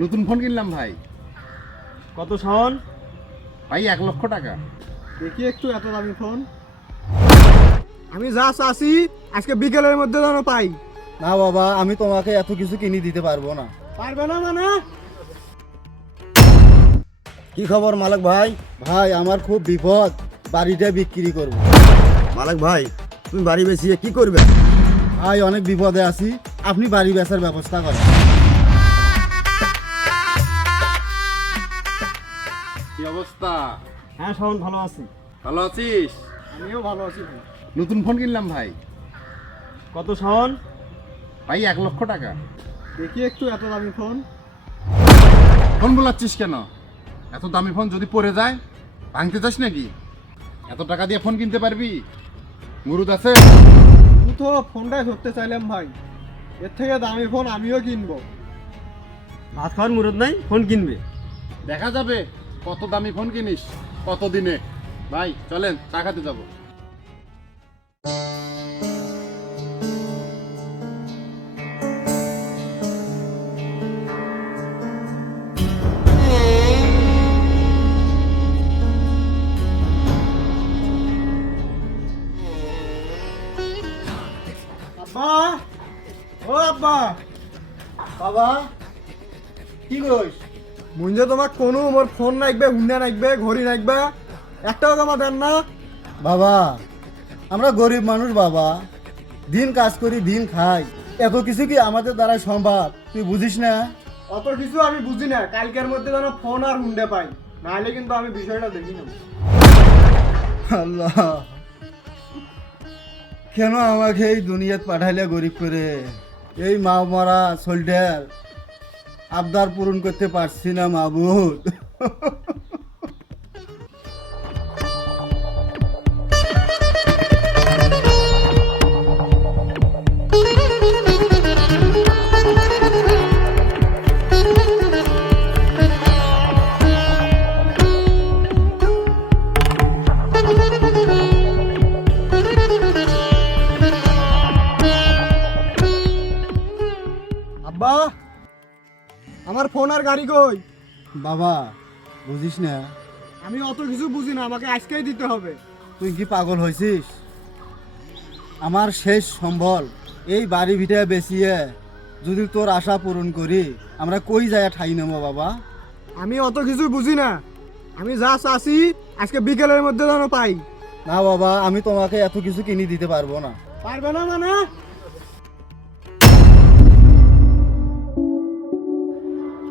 নতুন ফোন কিনলাম ভাই। কত শাওন? ভাই 1,00,000 টাকা। দেখি একটু এত দামি ফোন। আমি যা চাচ্ছি আজকে বিকেলের মধ্যে যেন পাই। না বাবা, আমি তোমাকে এত কিছু কিনে দিতে পারবো না। পারবে না মানে? কি খবর মালিক ভাই? ভাই আমার খুব বিপদ, বাড়িটা বিক্রি করব। মালিক ভাই, তুমি বাড়ি বেচিয়ে কি করবে? ভাই অনেক বিপদে আছি, আপনি বাড়ি বেচার ব্যবস্থা করেন। কি অবস্থা? হ্যাঁ শাওন, ভালো আছি। ভালো আছিস? আমিও ভালো আছি ভাই। নতুন ফোন কিনলাম ভাই। কত শাওন? ভাই 1,00,000 টাকা। দেখি একটু এত দামি ফোন। ফোন বলাচ্ছিস কেন? এত দামি ফোন যদি পড়ে যায় ভাঙতে চাস নাকি? এত টাকা দিয়ে ফোন কিনতে পারবি? মুরুদ আছে? আমি তো ফোনটাই ধরতে চাইলাম ভাই, এর থেকে দামি ফোন আমিও কিনবো। ভাত খাওয়ার মুরত নাই, ফোন কিনবে। দেখা যাবে কত দামি ফোন কিনিস কত দিনে। ভাই চলেন চা খাতে যাবো। আব্বা, ও আব্বা, বাবা কি কইস? মুঞ্জে তোমার কোনো মোর ফোন নাকবে, হুন্ডা নাকবে, ঘড়ি নাকবে, একটাও কামা দেন না। বাবা আমরা গরিব মানুষ বাবা, দিন কাজ করি দিন খাই, এত কিছু কি আমাদের দ্বারা সম্ভব? তুই বুঝিস না? অত কিছু আমি বুঝি না, কালকের মধ্যে যেন ফোন আর হুন্ডা পাই, নাহলে কিন্তু আমি বিষয়টা দেখি না। আল্লাহ, কেন আমাকে এই দুনিয়াত পাঠাইলে গরিব করে? এই মা মরা সোলডার আবদার পূরণ করতে পারছি না মাবুদ। আব্বা, আমার ফোন আর গাড়ি কই? বাবা বুঝিস না? আমি অত কিছু বুঝি না, আমাকে আজকেই দিতে হবে। তুই কি পাগল হয়েছিস? আমার শেষ সম্বল এই বাড়ি ভিটা বেচিয়ে যদি তোর আশা পূরণ করি, আমরা কই যায় ঠাই নেবো বাবা? আমি অত কিছু বুঝি না, আমি যা চাচ্ছি আজকে বিকেলের মধ্যে যেন পাই। না বাবা, আমি তোমাকে এত কিছু কিনে দিতে পারবো না। পারবে না মানে?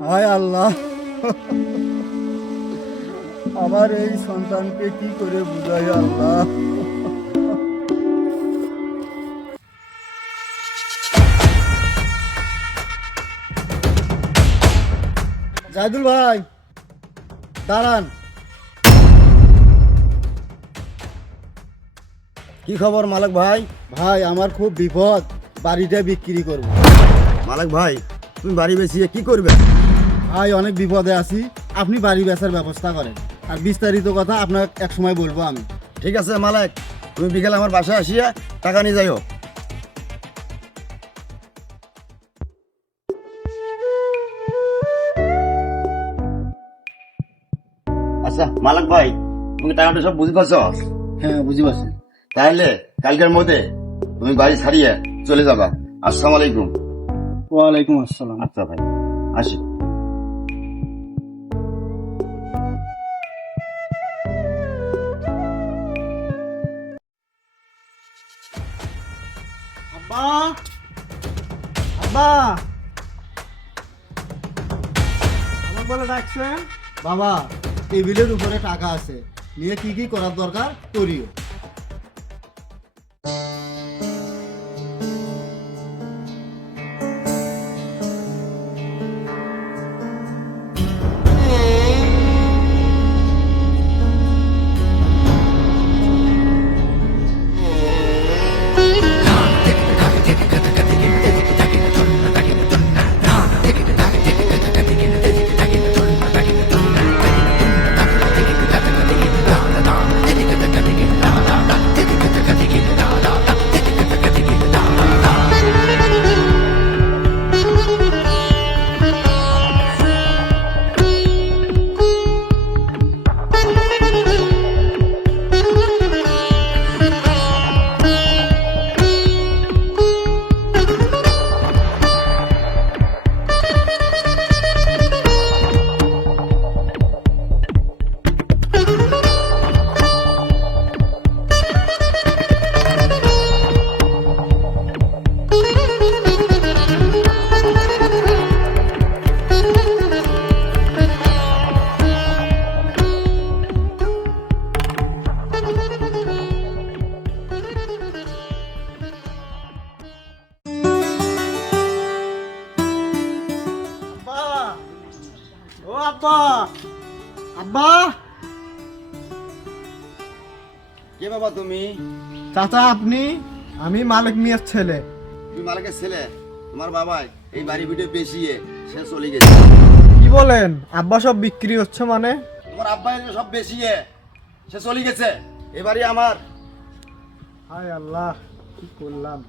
হায় আল্লাহ, আমার এই সন্তানকে কি করে বুঝাই আল্লাহ। জাহিদুল ভাই দাঁড়ান। কি খবর মালিক ভাই? ভাই আমার খুব বিপদ, বাড়িটা বিক্রি করব। মালিক ভাই, তুমি বাড়ি বেচিয়ে কি করবে? ভাই অনেক বিপদে আছি, আপনি বাড়ি বেচার ব্যবস্থা করেন, আর বিস্তারিত কথা আপনার এক সময় বলবো আমি। ঠিক আছে মালিক, তুমি বিকেলে আমার বাসায় আসিয়া টাকা নিয়ে যাইও। আচ্ছা মালিক ভাই, তুমি টাকাটা সব বুঝে পাচ্ছ? হ্যাঁ বুঝি পারছি। তাহলে কালকের মধ্যে তুমি বাড়ি ছাড়িয়ে চলে যাবা। আসসালামু আলাইকুম। ওয়ালাইকুম আসসালাম। আচ্ছা ভাই, আসি। আব্বা, আব্বা, আমার বলে ডাকছেন? বাবা টেবিলের উপরে টাকা আছে, নিয়ে কি কি করার দরকার করিও। ও আব্বা, আব্বা। কে বাবা তুমি? চাচা আপনি? আমি মালিক মিয়ার ছেলে। তুমি মালিকের ছেলে? তোমার বাবাই এই বাড়ি ভিটে বেশিয়ে সে চলে গেছে। কি বলেন? আব্বা সব বিক্রি হচ্ছে মানে? তোমার আব্বাই সব বেশিয়ে সে চলে গেছে। এই বাড়ি আমার। হায় আল্লাহ, কি করলাম?